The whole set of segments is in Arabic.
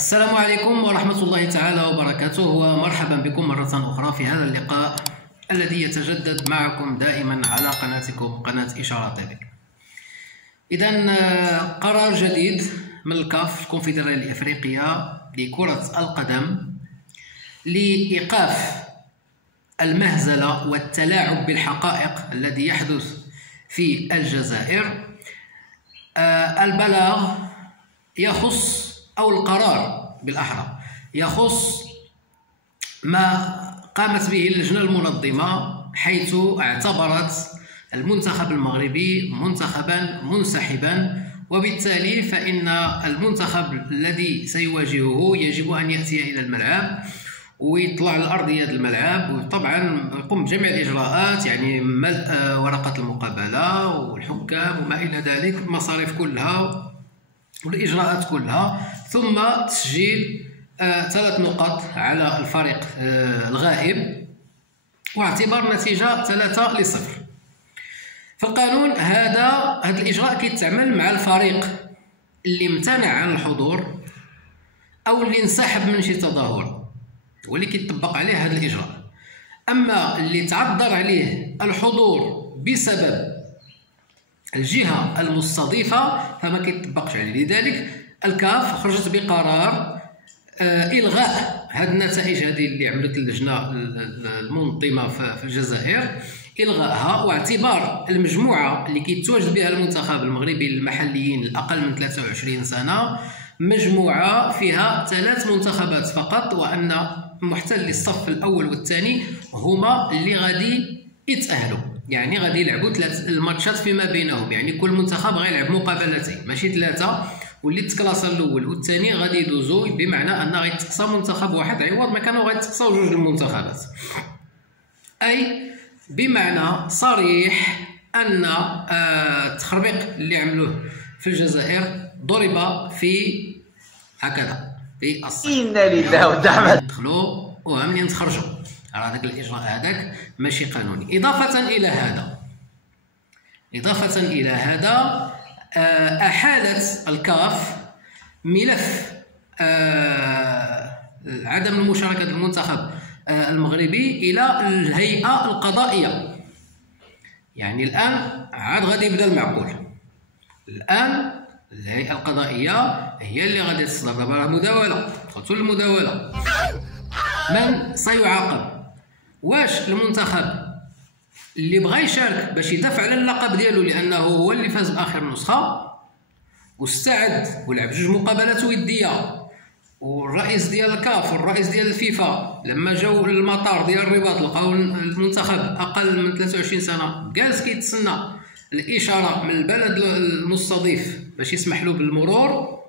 السلام عليكم ورحمة الله تعالى وبركاته، ومرحبا بكم مرة أخرى في هذا اللقاء الذي يتجدد معكم دائما على قناتكم قناة إشارة تي في. إذن قرار جديد من الكاف الكونفدرالية الإفريقية لكرة القدم لإيقاف المهزلة والتلاعب بالحقائق الذي يحدث في الجزائر. البلاغ يخص أو القرار بالأحرى يخص ما قامت به اللجنة المنظمة، حيث اعتبرت المنتخب المغربي منتخبا منسحبا، وبالتالي فإن المنتخب الذي سيواجهه يجب أن يأتي إلى الملعب ويطلع لأرضية الملعب، وطبعا يقوم بجميع الإجراءات، يعني ملء ورقة المقابلة والحكام وما إلى ذلك، المصاريف كلها والإجراءات كلها، ثم تسجيل 3 نقاط على الفريق الغائب واعتبار نتيجة 3-0. في القانون هذا الإجراء كيتعمل مع الفريق اللي امتنع عن الحضور أو اللي انسحب من شي تظاهر، واللي كيطبق عليه هذا الإجراء. أما اللي تعذر عليه الحضور بسبب الجهة المستضيفة فما كيطبقش عليه. لذلك الكاف خرجت بقرار إلغاء هذه النتائج هذه اللي عملت اللجنة المنظمة في الجزائر، إلغائها، واعتبار المجموعة اللي كيتواجد بها المنتخب المغربي المحليين الأقل من 23 سنة مجموعة فيها 3 منتخبات فقط، وأن محتلي الصف الأول والثاني هما اللي غادي يتأهلوا، يعني غادي يلعبوا 3 الماتشات فيما بينهم، يعني كل منتخب غيلعب مقابلتين ماشي 3، واللي تكلاصا الاول والثاني غادي يدوزوا، بمعنى ان غيتقصى منتخب واحد عوض ما كانوا غيتقصاو 2 المنتخبات. اي بمعنى صريح ان التخربيق اللي عملوه في الجزائر ضرب في هكذا في الصين. إنا لله ودعنا دخلوا ومنين تخرجوا، راه هذاك الاجراء هذاك ماشي قانوني. اضافه الى هذا أحالت الكاف ملف عدم المشاركة المنتخب المغربي إلى الهيئة القضائية. يعني الآن عاد غادي يبدا المعقول، الآن الهيئة القضائية هي اللي غادي تصدر دابا مداولة، دخلتوا للمداولة. من سيعاقب؟ واش المنتخب اللي بغى يشارك باش يدافع على اللقب ديالو لانه هو اللي فاز باخر نسخه واستعد ولعب 2 مقابلات وديه، والرئيس ديال الكاف والرئيس ديال الفيفا لما جاو للمطار ديال الرباط لقاو المنتخب اقل من 23 سنه جالس كيتسنى الاشاره من البلد المستضيف باش يسمح له بالمرور،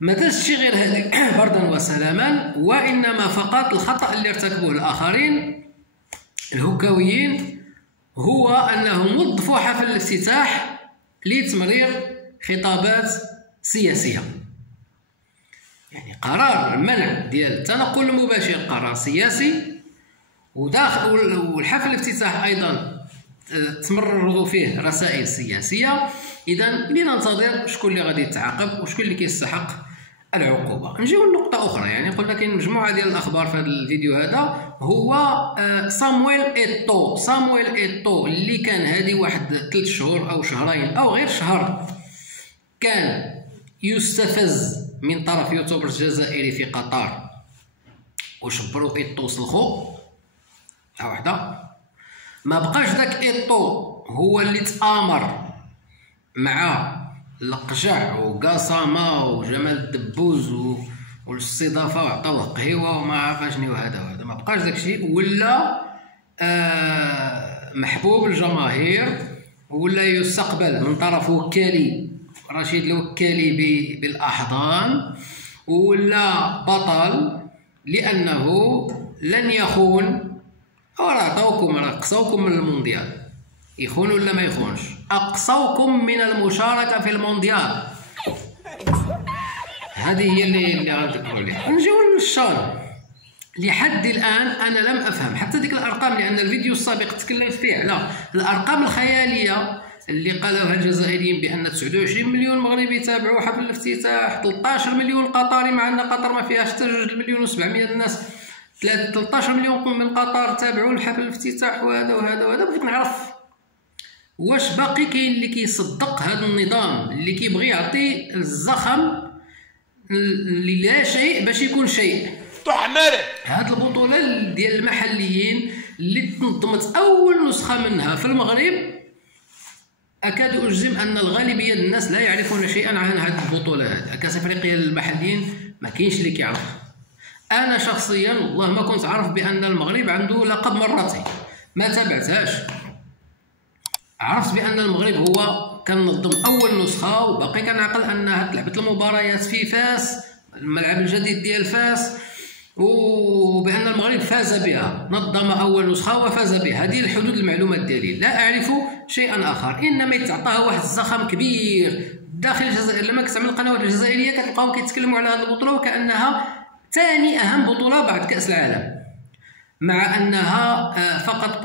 ما دارش شي غير هذيك بردا وسلاما، وانما فقط الخطا اللي ارتكبوه الاخرين الهكاويين هو أنهم وظفوا حفل الافتتاح لتمرير خطابات سياسية. يعني قرار المنع ديال التنقل المباشر قرار سياسي، والحفل الافتتاح أيضا تمرروا فيه رسائل سياسية. إذن لننتظر شكون اللي غادي يتعاقب وشكون اللي كيستحق العقوبة. نجيو لنقطة أخرى، يعني قلنا كاين مجموعة ديال الأخبار في هذا الفيديو هذا، هو صامويل إيتو اللي كان هذه واحد 3 شهور أو شهرين أو غير شهر كان يستفز من طرف يوتيوبرز الجزائري في قطر، وشبروا إيتو سلخو واحدة. ما بقاش داك إيتو هو اللي تآمر مع القجع وقاسامة وجمال الدبوز والاستضافه وعطاوه قهوه وما عرف شنو هذا ما بقاش داكشي، ولا محبوب الجماهير، ولا يستقبل من طرف وكالي رشيد الوكالي بالاحضان، ولا بطل لانه لن يخون. راه عطاوكم، راه قصوكم من المونديال، يخون ولا ما يخونش؟ أقصوكم من المشاركة في المونديال. هذه هي اللي غنذكروا لها. نجيو للشان. لحد الآن أنا لم أفهم حتى ديك الأرقام، لأن الفيديو السابق تكلمت فيه على الأرقام الخيالية اللي قالوها الجزائريين بان 29 مليون مغربي تابعوا حفل الافتتاح، 13 مليون قطري، مع ان قطر ما فيهاش حتى 2 مليون و700 الناس، 13 مليون من قطر تابعوا الحفل الافتتاح، وهذا وهذا وهذا. بغيت نعرف واش باقي كاين اللي كيصدق هذا النظام اللي كيبغي يعطي الزخم اللي لا شيء باش يكون شيء. تحمله هاد البطوله ديال المحليين اللي تنظمت اول نسخه منها في المغرب، اكاد اجزم ان الغالبيه ديال الناس لا يعرفون شيئا عن هذه البطوله. هذه كاس افريقيا للمحليين ما كاينش اللي كيعرفها. انا شخصيا والله ما كنت عارف بان المغرب عنده لقب مرتين، ما تابعتهاش. عرفت بان المغرب هو كان نظم اول نسخه، وباقي كنعقل انها تلعبت المباريات في فاس، الملعب الجديد ديال فاس، وبان المغرب فاز بها، نظم اول نسخه وفاز بها. هذه الحدود المعلومات ديالي، لا اعرف شيئا اخر. انما يتعطاها واحد الزخم كبير داخل الجزائر. لما كتعمل القنوات الجزائريه كتلقاو كيتكلموا على هذه البطوله وكانها ثاني اهم بطوله بعد كاس العالم، مع انها فقط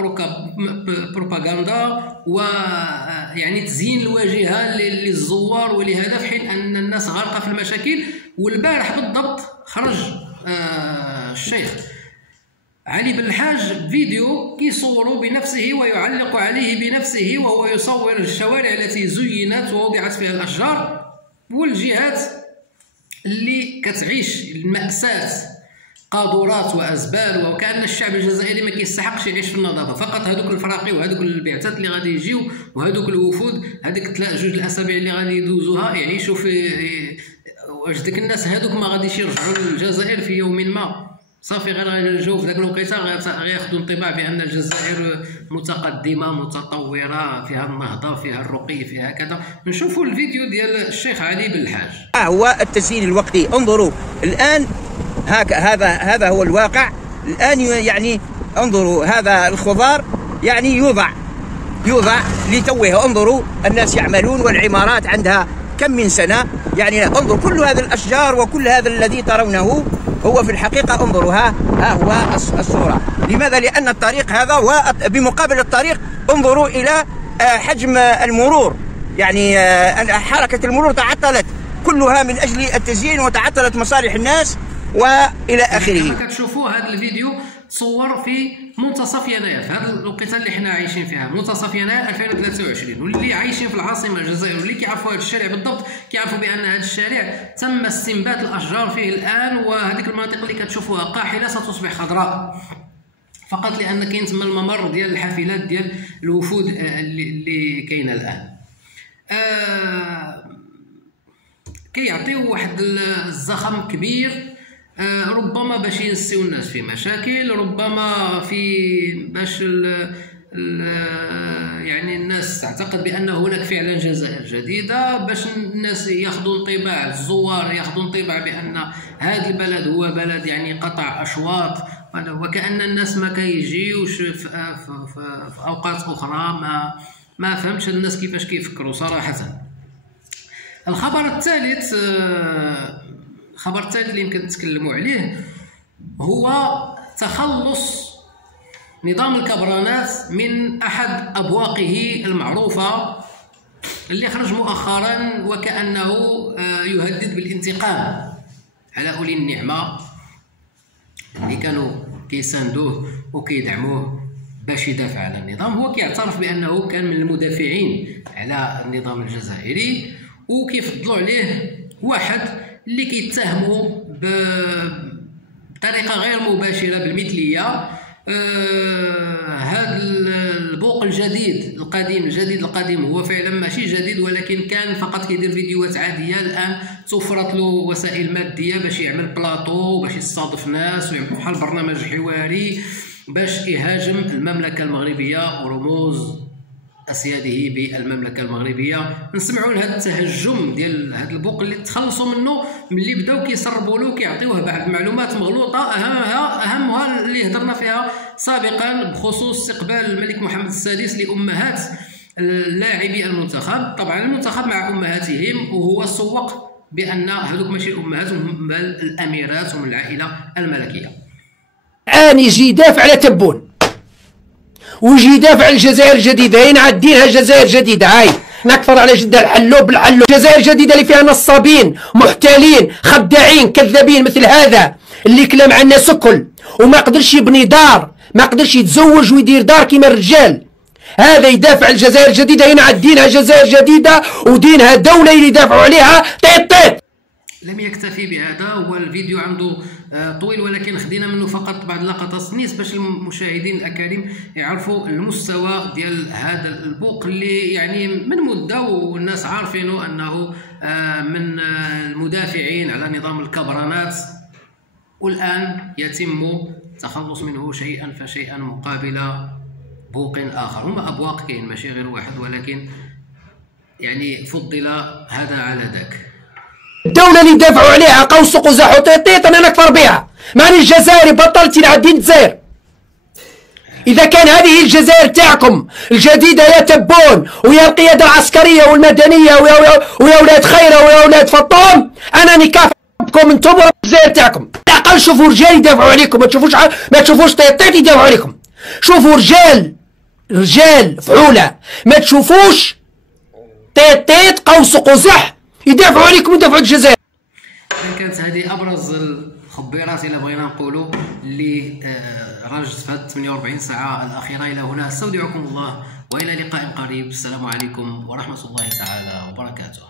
بروباغندا ويعني تزيين الواجهه للزوار، ولهذا في حين ان الناس غارقه في المشاكل. والبارح بالضبط خرج الشيخ علي بن الحاج فيديو كيصور بنفسه ويعلق عليه بنفسه، وهو يصور الشوارع التي زينت ووضعت فيها الاشجار والجهات اللي كتعيش المأساة، قاذورات وازبال، وكأن الشعب الجزائري ما كيستحقش يعيش في النظافه. فقط هذوك الفراقي وهذوك البعثات اللي غادي يجيو وهذوك الوفود، هذيك جوج الاسابيع اللي غادي يدوزوها يعيشوا في، واش ديك الناس هذوك ما غاديش يرجعوا للجزائر في يوم ما؟ صافي غير يرجعوا في ذاك الوقيته غياخذوا انطباع بان الجزائر متقدمه متطوره، فيها النهضه، فيها الرقي، فيها كذا. نشوفوا الفيديو ديال الشيخ علي بن الحاج. هو التسيير الوقتي. انظروا الان، هذا هو الواقع الان. يعني انظروا هذا الخضار يعني يوضع لتوه. انظروا الناس يعملون، والعمارات عندها كم من سنه. يعني انظروا كل هذه الاشجار وكل هذا الذي ترونه هو في الحقيقه، انظروا ها هو الصوره. لماذا؟ لان الطريق هذا، وبمقابل الطريق انظروا الى حجم المرور. يعني حركه المرور تعطلت كلها من اجل التزيين، وتعطلت مصالح الناس والى اخره. كما كتشوفوا هذا الفيديو تصور في منتصف يناير، في هذه الوقيته اللي حنا عايشين فيها، منتصف يناير 2023. واللي عايشين في العاصمه الجزائر واللي كيعرفوا هذا الشارع بالضبط كيعرفوا بان هذا الشارع تم استنبات الاشجار فيه الان، وهذيك المناطق اللي كتشوفوها قاحله ستصبح خضراء فقط لان كاين تما الممر ديال الحافلات ديال الوفود اللي كاينه الان. كيعطيو واحد الزخم كبير، ربما باش ينسيو الناس في مشاكل، ربما باش يعني الناس تعتقد بان هناك فعلا جزائر جديده، باش الناس ياخذوا انطباع، الزوار ياخذوا انطباع بان هذا البلد هو بلد يعني قطع اشواط، وكأن الناس ما كيجيوش في اوقات اخرى. ما فهمتش الناس كيفاش كيفكروا صراحه. الخبر الثالث اللي يمكن نتكلموا عليه هو تخلص نظام الكبرانات من احد ابواقه المعروفه اللي خرج مؤخرا، وكأنه يهدد بالانتقام على اولي النعمه اللي كانوا كيساندوه وكيدعموه باش يدافع على النظام. هو كيعترف بانه كان من المدافعين على النظام الجزائري، وكيفضلوا عليه واحد اللي كيتهموا بطريقه غير مباشره بالمثليه. هذا البوق الجديد القديم هو فعلا ماشي جديد، ولكن كان فقط كيدير فيديوهات عاديه. الان توفرت له وسائل ماديه باش يعمل بلاطو، باش يستضيف ناس ويعمل بحال برنامج حواري باش يهاجم المملكه المغربيه ورموز اسياده بالمملكه المغربيه. نسمعوا لهذا التهجم ديال هذا البوق اللي تخلصوا منه ملي بداو كيسربوا له كيعطيوه بعض المعلومات مغلوطه، اهمها اللي هضرنا فيها سابقا بخصوص استقبال الملك محمد السادس لامهات لاعبي المنتخب. طبعا المنتخب مع امهاتهم، وهو سوق بان هذوك ماشي امهاتهم بل الاميرات ومن العائله الملكيه. عاني يجي يدافع على تبون، ويجي يدافع عن الجزائر الجديده. هنا عدينها الجزائر الجديده، هاي نكفر على جدها الحلو بالحلو. الجزائر الجديده اللي فيها نصابين محتالين خداعين كذابين مثل هذا اللي كلام عن الناس الكل وما قدرش يبني دار، ما قدرش يتزوج ويدير دار كيما الرجال. هذا يدافع عن الجزائر الجديده. هنا عدينها جزائر جديده ودينها دوله اللي يدافعوا عليها طيط طيط. لم يكتفي بهذا، هو الفيديو عنده طويل ولكن خدينا منه فقط بعض اللقطات نيس باش المشاهدين الاكارم يعرفوا المستوى ديال هذا البوق اللي يعني من مده والناس عارفينه انه من المدافعين على نظام الكبرانات، والان يتم التخلص منه شيئا فشيئا مقابل بوق اخر. هما ابواق كاين ماشي غير واحد، ولكن يعني فضل هذا على ذاك. الدولة اللي يدافعوا عليها قوس قزح وطيطيط انا نكفر بها. ماني الجزائري بطلت يلعب دين الجزائر. اذا كان هذه الجزائر تاعكم الجديدة يا تبون ويا القيادة العسكرية والمدنية ويا ولاد خيرة ويا ولاد فطوم، انا نكافئ بكم انتم والجزائر تاعكم. على الاقل شوفوا رجال يدافعوا عليكم، ما تشوفوش طيطيط يدافعوا عليكم. شوفوا رجال فعولة، ما تشوفوش طيط قوس قزح يدافعوا عليكم ويدافعوا على الجزائر. كانت هذه ابرز الخبيرات الى بغينا نقولوا اللي رجت في هذه 48 ساعه الاخيره. الى هنا استودعكم الله والى لقاء قريب. السلام عليكم ورحمه الله تعالى وبركاته.